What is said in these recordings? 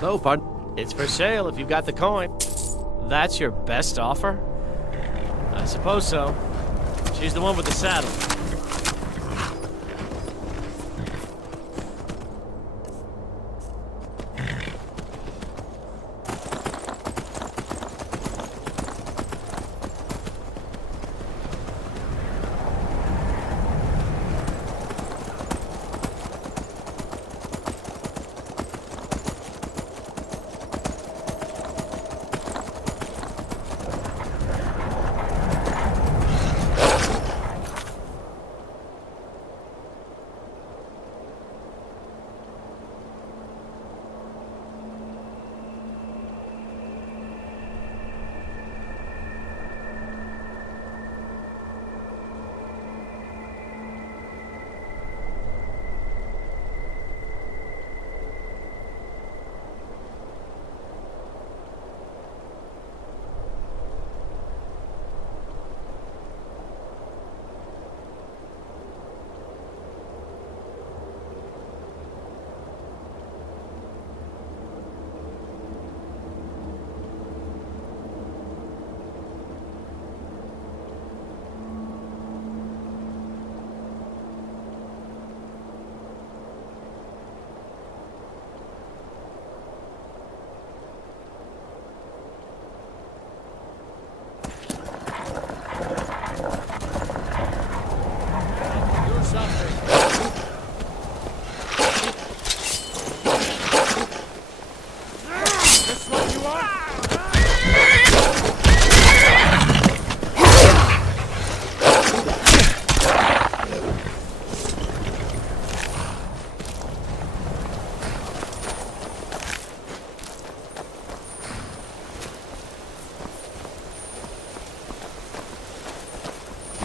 No, pardon? It's for sale if you've got the coin. That's your best offer? I suppose so. She's the one with the saddle.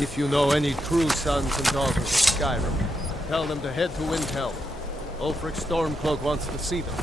If you know any true sons and daughters of Skyrim, tell them to head to Windhelm. Ulfric Stormcloak wants to see them.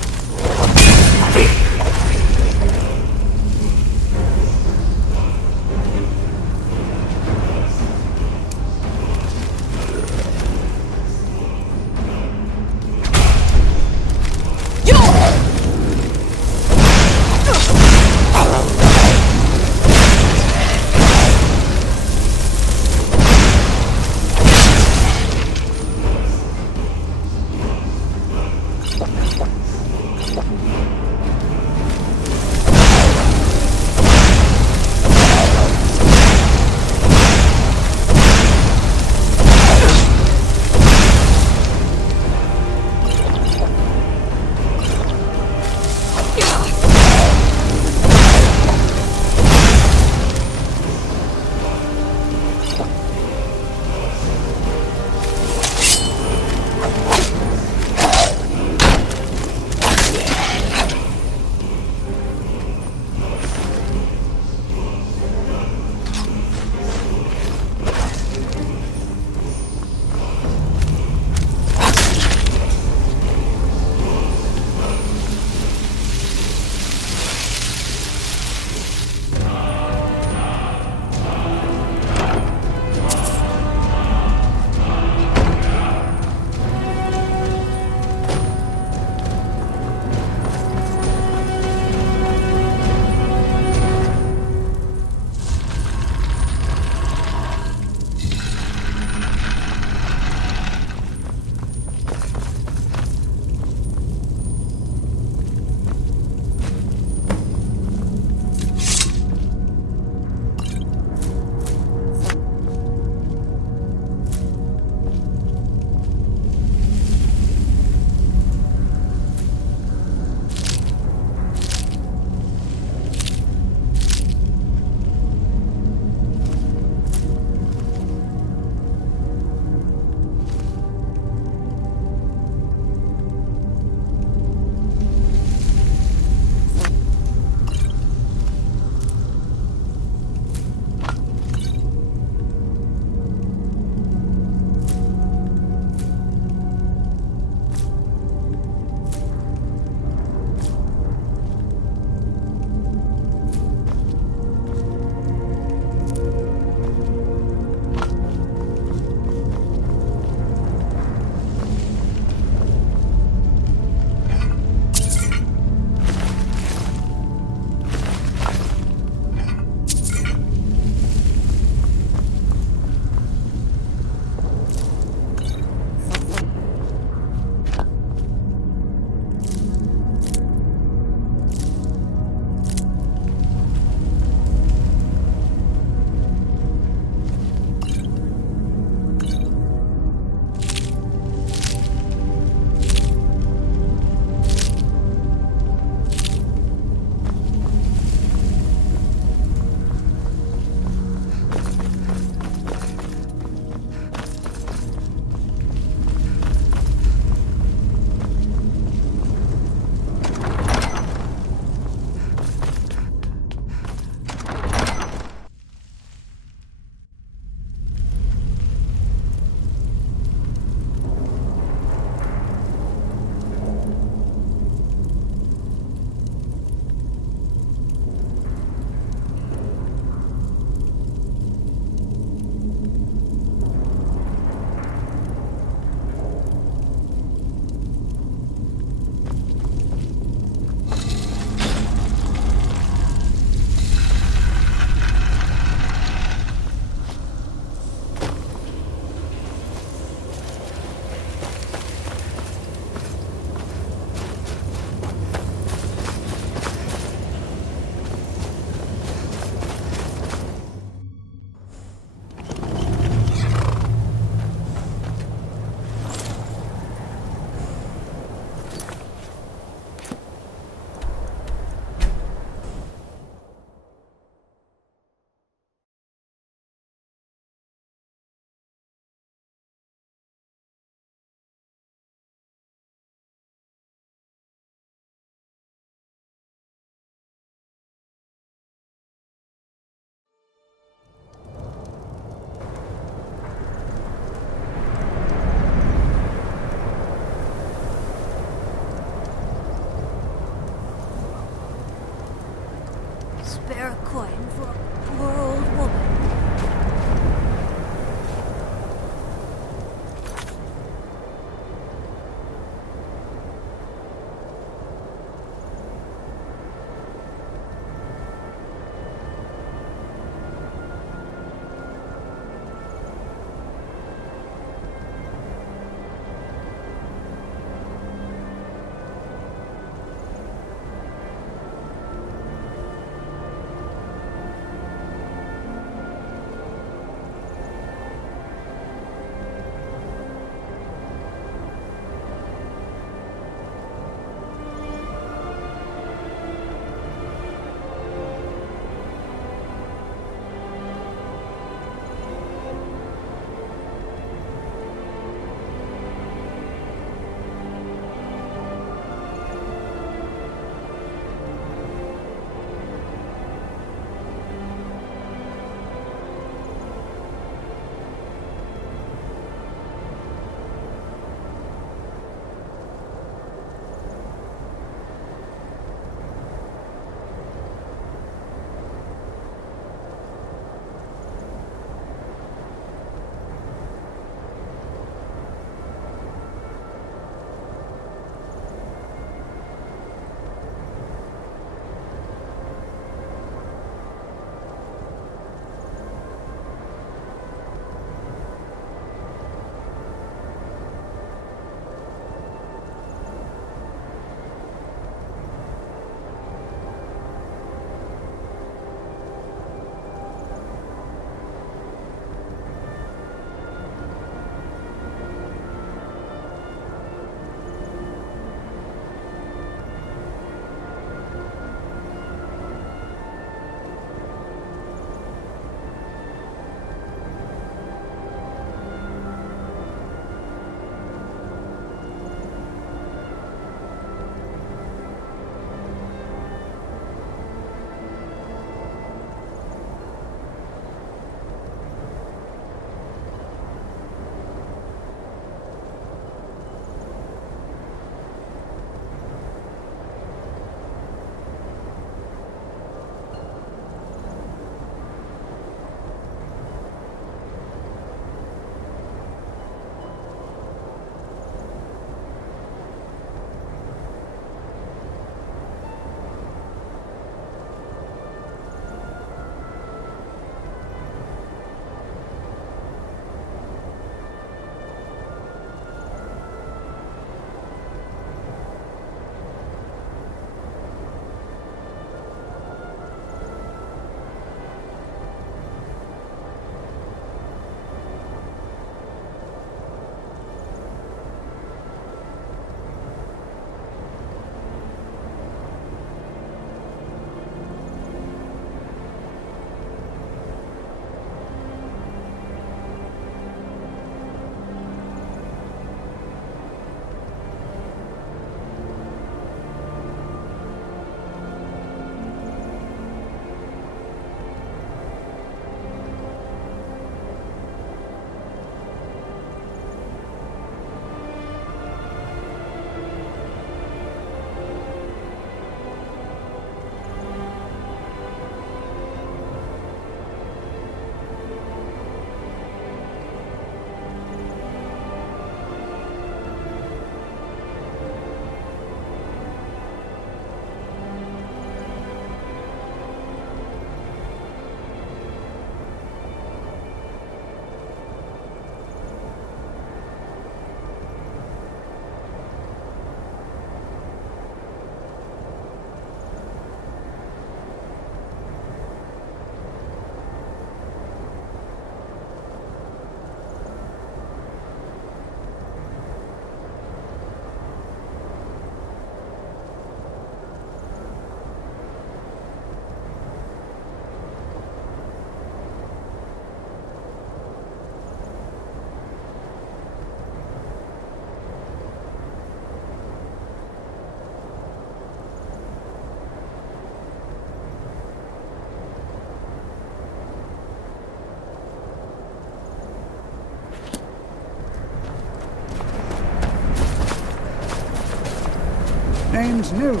Name's Nils.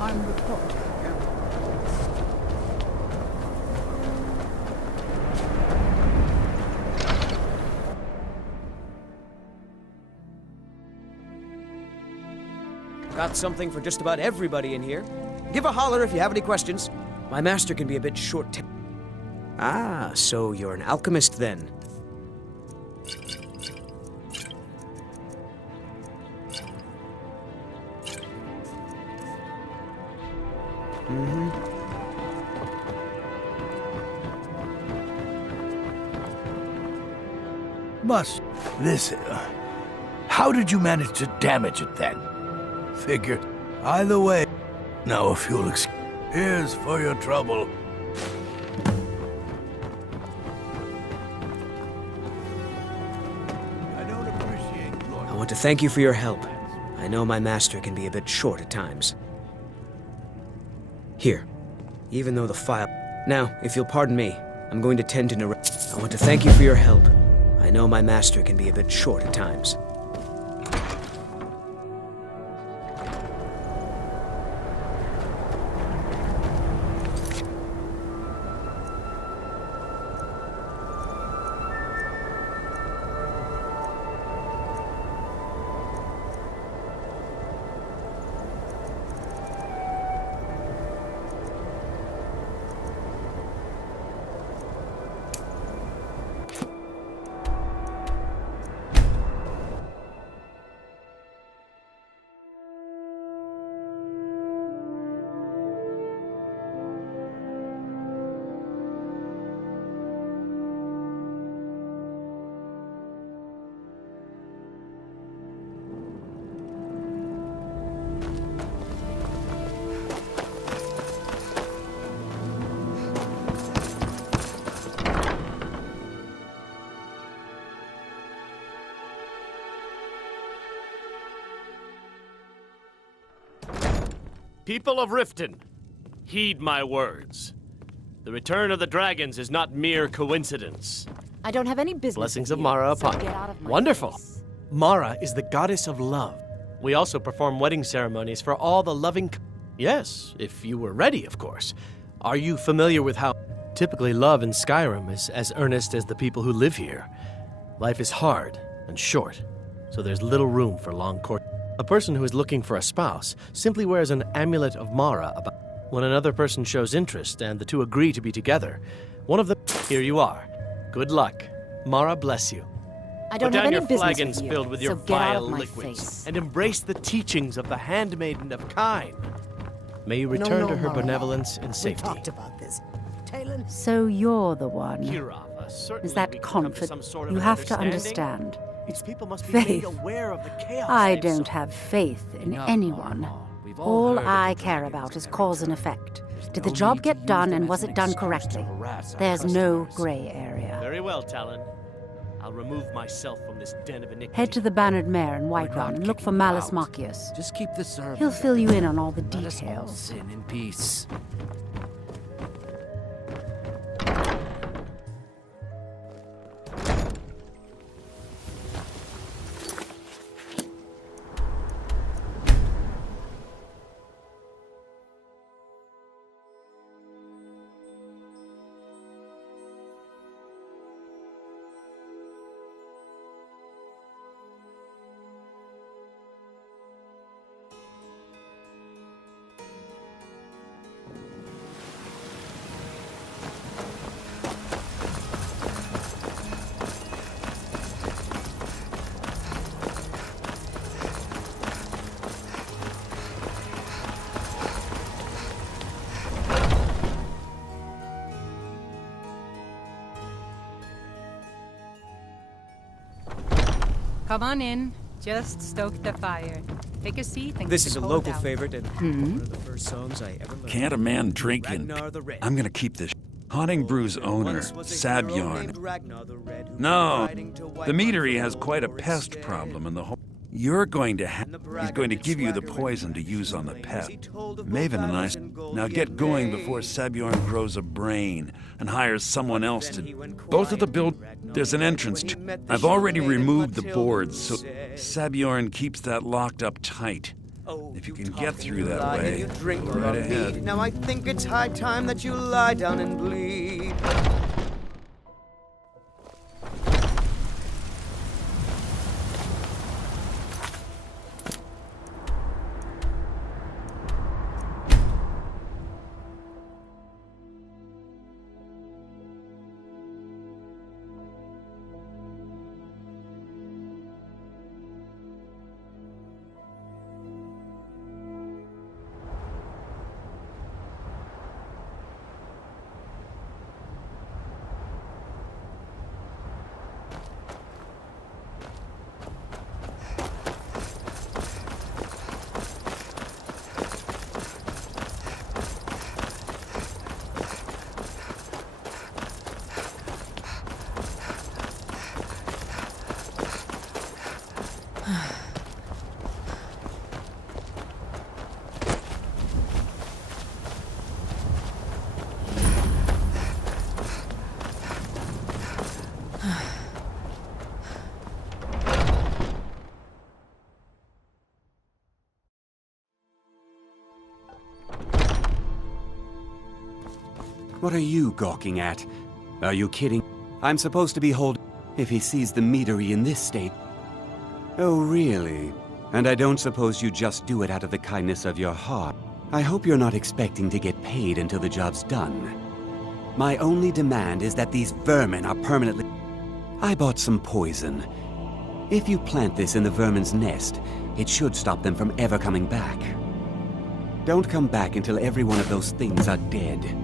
I'm the doctor. Got something for just about everybody in here. Give a holler if you have any questions. My master can be a bit short. Ah, so you're an alchemist then. Listen, how did you manage to damage it then? Figured. Either way. Now if you'll here's for your trouble. I don't appreciate I want to thank you for your help. I know my master can be a bit short at times. Here, even though the file... Now, if you'll pardon me, I'm going to tend to narrate. I want to thank you for your help. I know my master can be a bit short at times. People of Riften, heed my words. The return of the dragons is not mere coincidence. I don't have any business. Blessings with of you, Mara so upon get you. out of my Wonderful. face. Mara is the goddess of love. We also perform wedding ceremonies for all the loving... Yes, if you were ready, of course. Are you familiar with how... Typically, love in Skyrim is as earnest as the people who live here. Life is hard and short, so there's little room for long court. A person who is looking for a spouse simply wears an amulet of Mara about... When another person shows interest and the two agree to be together, one of them... Here you are. Good luck. Mara bless you. I don't Put have down any your business flagons with you, filled with your so get out vile of my liquids face. and embrace the teachings of the handmaiden of Kine. May you return to her Mara. benevolence in We safety. talked about this. Talon? So you're the one. Kirava, certainly Is we that can come to comfort? some sort of You an have to understanding. understand. These people must be Faith. made aware of the chaos I they've don't sown. have faith in No, anyone. no, we've All heard of I the care dragons about is and cause and everything. effect. There's Did the no job need to get use done them and as was an it done excuse to correctly? harass our There's no customers. gray area. Very well, Talon. I'll remove myself from this den of iniquity. Head to the Bannered Mare in We're Whiterun not and look for kicking you Malus out. Marcius. Just keep the servant. He'll fill you in on all the Let us all details. sin in peace. Come on in. Just stoke the fire. Take a seat and This get is a the local cold out. favorite and one of the first songs I ever learned. Can't a man drink in? Ragnar the Red. I'm gonna keep this. Haunting Brew's owner, Once was a hero Sabyarn. named Ragnar the Red, who No, was riding to wipe the meadery out has quite a Voldemort's pest scare. problem in the whole. You're going to And the He's going to braggart give you the swagger poison and to use on the things pet. he told of Maven and I. battles in gold Now he get had going made. before Sabyarn grows a brain and hires someone else Then to. he went Both of the quiet, build. Ragnar There's an the Red, entrance when he to. met the I've already she-maiden removed the Matilda, boards, who so said, Sabyarn keeps that locked up tight. Oh, If you you can talk get and through you that lie and way, you drink go your right own ahead. mead. Now I think it's high time that you lie down and bleed. What are you gawking at? Are you kidding? I'm supposed to be holding if he sees the meadery in this state. Oh, really? And I don't suppose you just do it out of the kindness of your heart. I hope you're not expecting to get paid until the job's done. My only demand is that these vermin are permanently... I bought some poison. If you plant this in the vermin's nest, it should stop them from ever coming back. Don't come back until every one of those things are dead.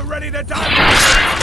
you ready to die?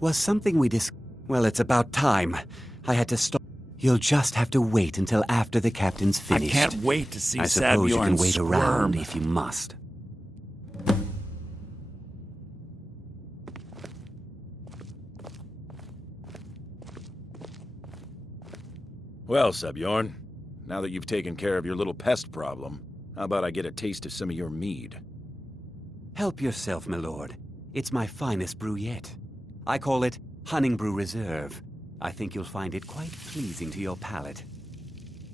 Was something we Well, it's about time. I had to stop. You'll just have to wait until after the captain's finished. I can't wait to see I suppose you can Sabjorn wait squirm. around if you must. Well, Sabjorn, now that you've taken care of your little pest problem, how about I get a taste of some of your mead? Help yourself, my lord. It's my finest brew yet. I call it Honningbrew Reserve. I think you'll find it quite pleasing to your palate.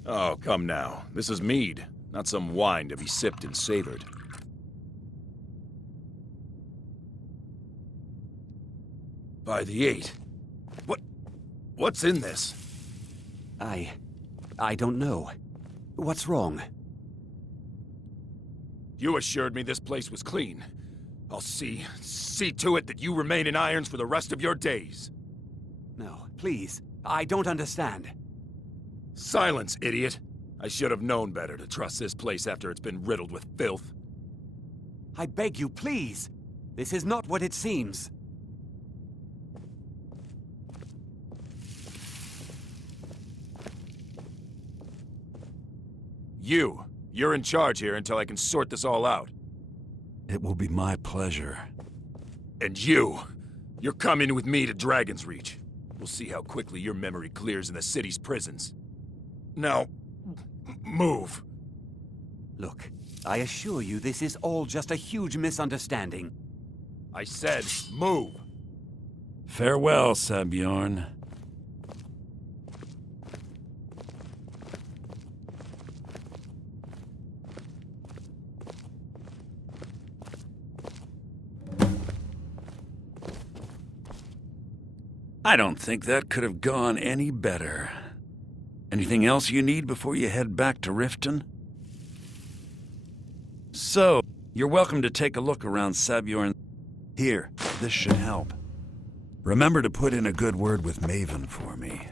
Oh, come now. This is mead, not some wine to be sipped and savored. By the 8. What's in this? I don't know. What's wrong? You assured me this place was clean. I'll see to it that you remain in irons for the rest of your days. No, please. I don't understand. Silence, idiot. I should have known better to trust this place after it's been riddled with filth. I beg you, please. This is not what it seems. You're in charge here until I can sort this all out. It will be my pleasure. And you're coming with me to Dragon's Reach. We'll see how quickly your memory clears in the city's prisons. Now, move. Look, I assure you this is all just a huge misunderstanding. I said, move. Farewell, Sabjorn. I don't think that could have gone any better. Anything else you need before you head back to Riften? So, you're welcome to take a look around Sabjorn. Here, this should help. Remember to put in a good word with Maven for me.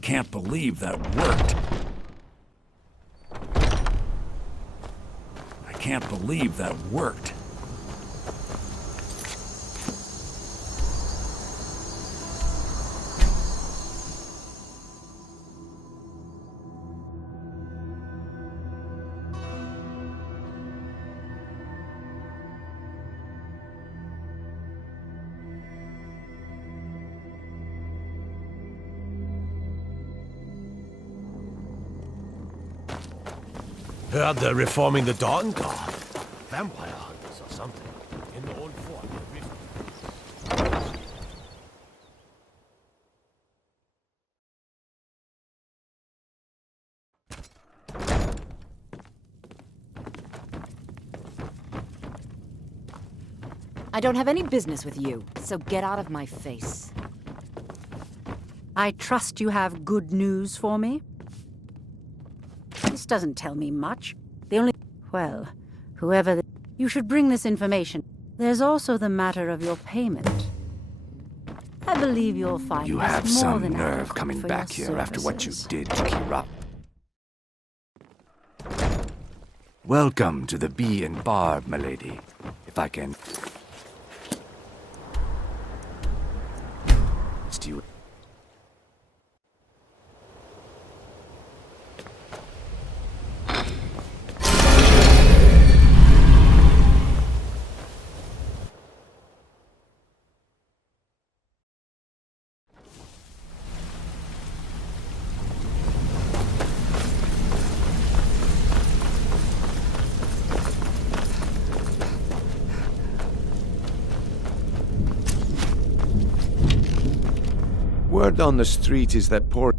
can't believe that worked. I can't believe that worked. Heard they're reforming the Dawn Guard. Vampire hunters or something. In the old fort. I don't have any business with you, so get out of my face. I trust you have good news for me? This doesn't tell me much. The only... Well, whoever... You should bring this information. There's also the matter of your payment. I believe you'll find You this have more some than nerve adequate coming for back your here after what you services. did to Kira. Welcome to the Bee and Barb, milady. If I can... you. Word on the street is that poor...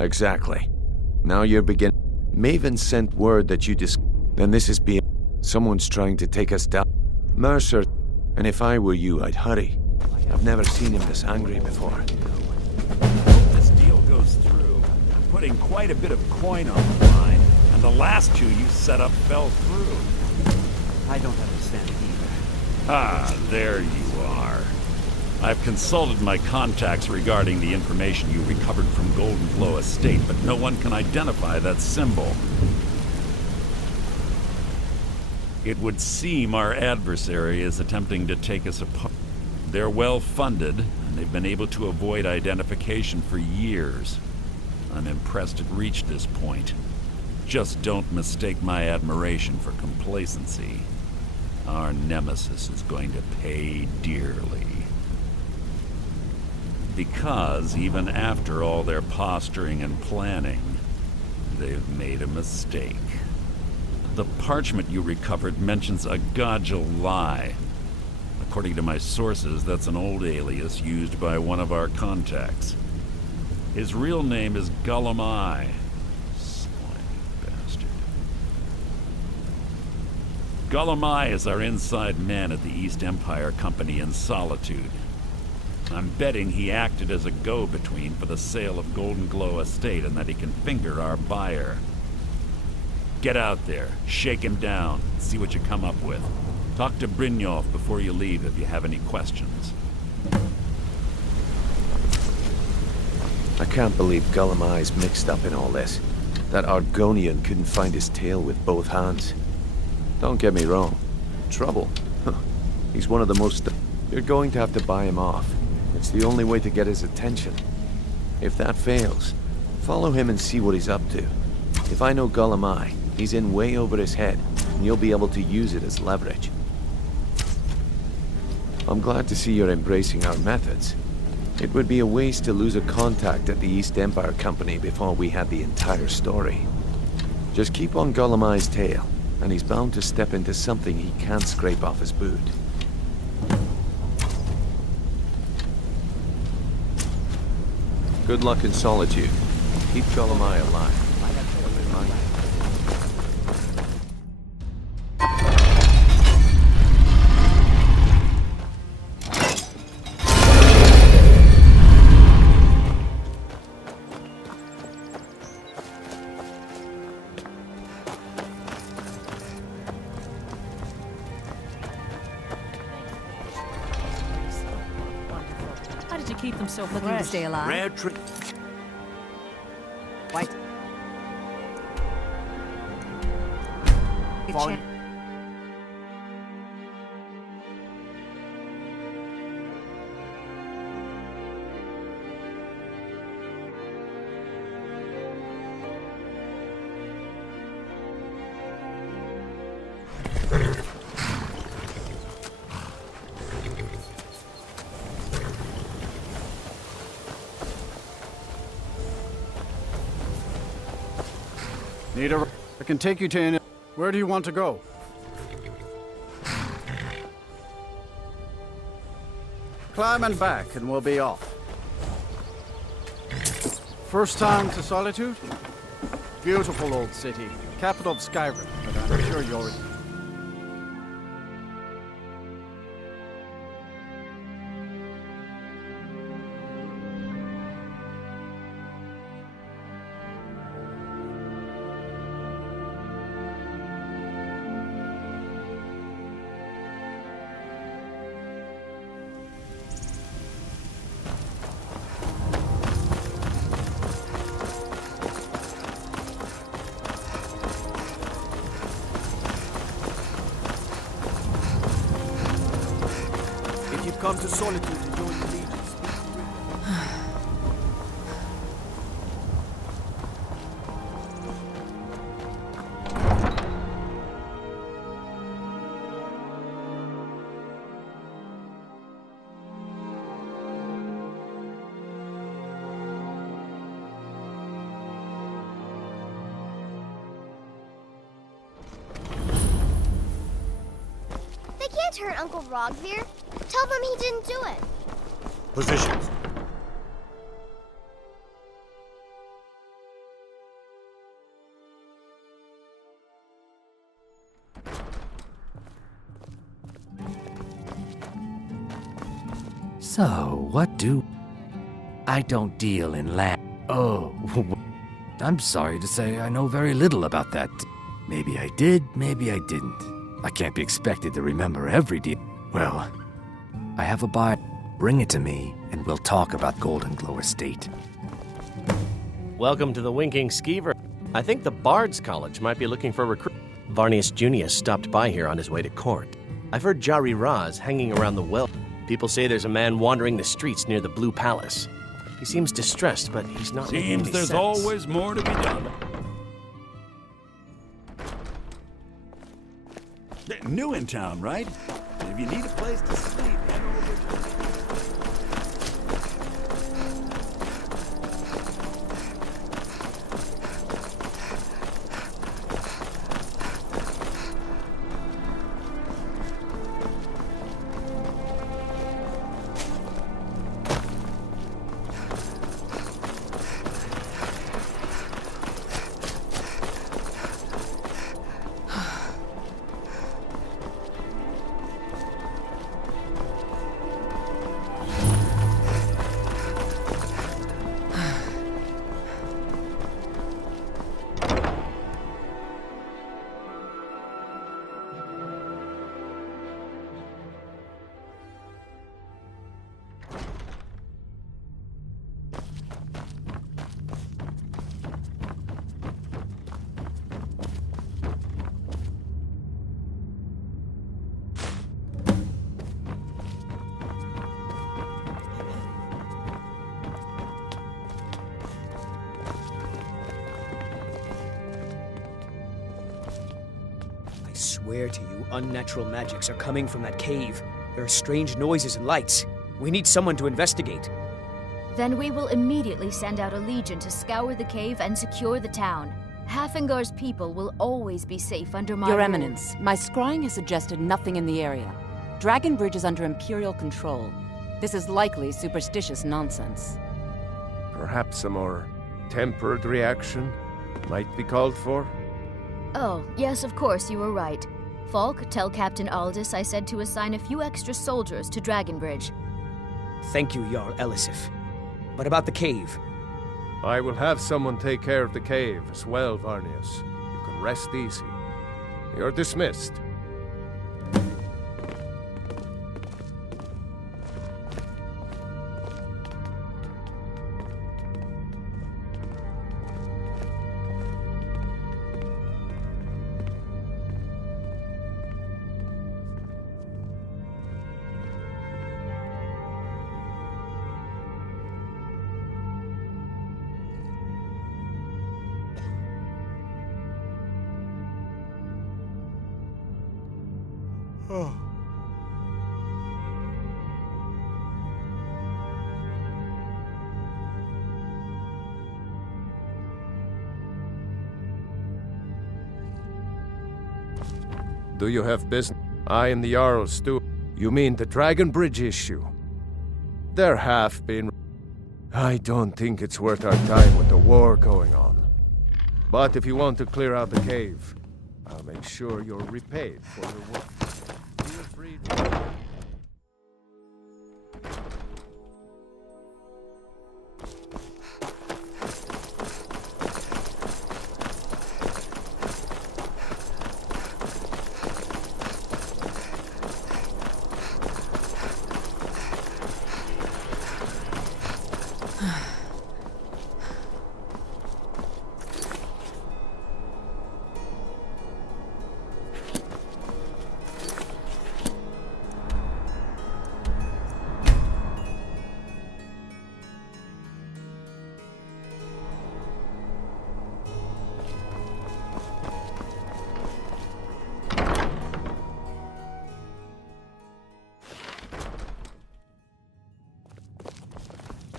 Exactly. Now you're beginning... Maven sent word that you Then this is being... Someone's trying to take us down. Mercer... And if I were you, I'd hurry. I've never seen him this angry before. This deal goes through. I'm putting quite a bit of coin on the line, and the last two you set up fell through. I don't understand it either. Ah, there you are. I've consulted my contacts regarding the information you recovered from Golden Glow Estate, but no one can identify that symbol. It would seem our adversary is attempting to take us apart. They're well funded, and they've been able to avoid identification for years. I'm impressed it reached this point. Just don't mistake my admiration for complacency. Our nemesis is going to pay dearly. Because even after all their posturing and planning, they've made a mistake. The parchment you recovered mentions a Gajal lie. According to my sources, that's an old alias used by one of our contacts. His real name is Gullumai. Slimy bastard. Gullumai is our inside man at the East Empire Company in Solitude. I'm betting he acted as a go-between for the sale of Golden Glow Estate and that he can finger our buyer. Get out there, shake him down, see what you come up with. Talk to Brynjolf before you leave if you have any questions. I can't believe Gullumai's mixed up in all this. That Argonian couldn't find his tail with both hands. Don't get me wrong. Trouble. He's one of the most... You're going to have to buy him off. It's the only way to get his attention. If that fails, follow him and see what he's up to. If I know Gullumai, he's in way over his head, and you'll be able to use it as leverage. I'm glad to see you're embracing our methods. It would be a waste to lose a contact at the East Empire Company before we had the entire story. Just keep on Gullumai's tail, and he's bound to step into something he can't scrape off his boot. Good luck in Solitude. Keep Gullumai alive. How did you keep them so looking to stay alive? Rare trick. chance. Need a... I can take you to an... Where do you want to go? Climb and back, and we'll be off. First time to Solitude? Beautiful old city. Capital of Skyrim, but I'm sure you're... Come to Solitude to join the Legion. They can't hurt Uncle Rogvir. Tell them he didn't do it. Positions. So, what do... I don't deal in land. Oh, I'm sorry to say I know very little about that. Maybe I did, maybe I didn't. I can't be expected to remember every deal. Well, I have a buy. Bring it to me, and we'll talk about Golden Glow Estate. Welcome to the Winking Skeever. I think the Bard's College might be looking for recruits. Varnius Junius stopped by here on his way to court. I've heard Jari Raz hanging around the well. People say there's a man wandering the streets near the Blue Palace. He seems distressed, but he's not making any Seems there's sense. always more to be done. New in town, right? If you need a place to sleep, head over to... I swear to you, unnatural magics are coming from that cave. There are strange noises and lights. We need someone to investigate. Then we will immediately send out a legion to scour the cave and secure the town. Hafingar's people will always be safe under my Your rule. Eminence, my scrying has suggested nothing in the area. Dragonbridge is under Imperial control. This is likely superstitious nonsense. Perhaps a more tempered reaction might be called for? Oh, yes, of course, you were right. Falk, tell Captain Aldous I said to assign a few extra soldiers to Dragonbridge. Thank you, Jarl Elisif. But about the cave? I will have someone take care of the cave as well, Varnius. You can rest easy. You're dismissed. Do you have business? I am the Jarl's steward. You mean the Dragon Bridge issue? There have been... I don't think it's worth our time with the war going on. But if you want to clear out the cave, I'll make sure you're repaid for your work. Feel free to...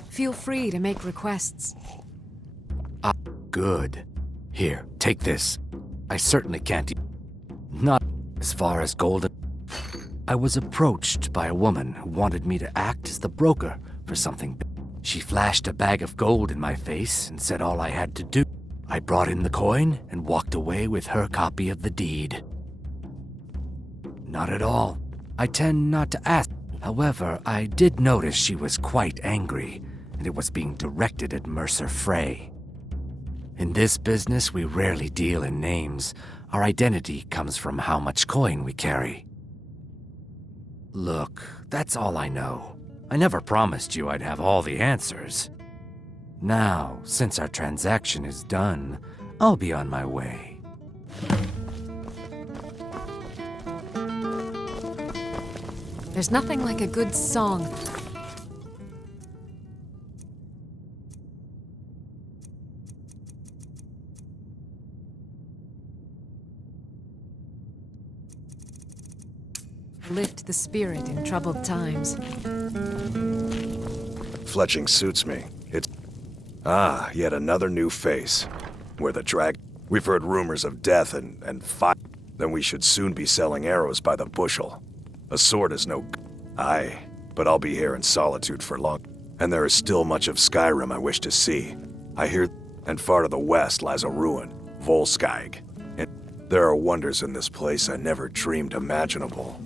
Feel free to make requests. Good. Here, take this. I certainly can't Not as far as golden. I was approached by a woman who wanted me to act as the broker for something. She flashed a bag of gold in my face and said all I had to do. I brought in the coin and walked away with her copy of the deed. Not at all. I tend not to ask. However, I did notice she was quite angry, and it was being directed at Mercer Frey. In this business, we rarely deal in names. Our identity comes from how much coin we carry. Look, that's all I know. I never promised you I'd have all the answers. Now, since our transaction is done, I'll be on my way. There's nothing like a good song. Lift the spirit in troubled times. Fletching suits me. It's... Ah, yet another new face. Where the We've heard rumors of death and fire. Then we should soon be selling arrows by the bushel. A sword is no... Aye, but I'll be here in solitude for long. And there is still much of Skyrim I wish to see. I hear... And far to the west lies a ruin, Volskag. And there are wonders in this place I never dreamed imaginable.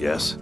Yes?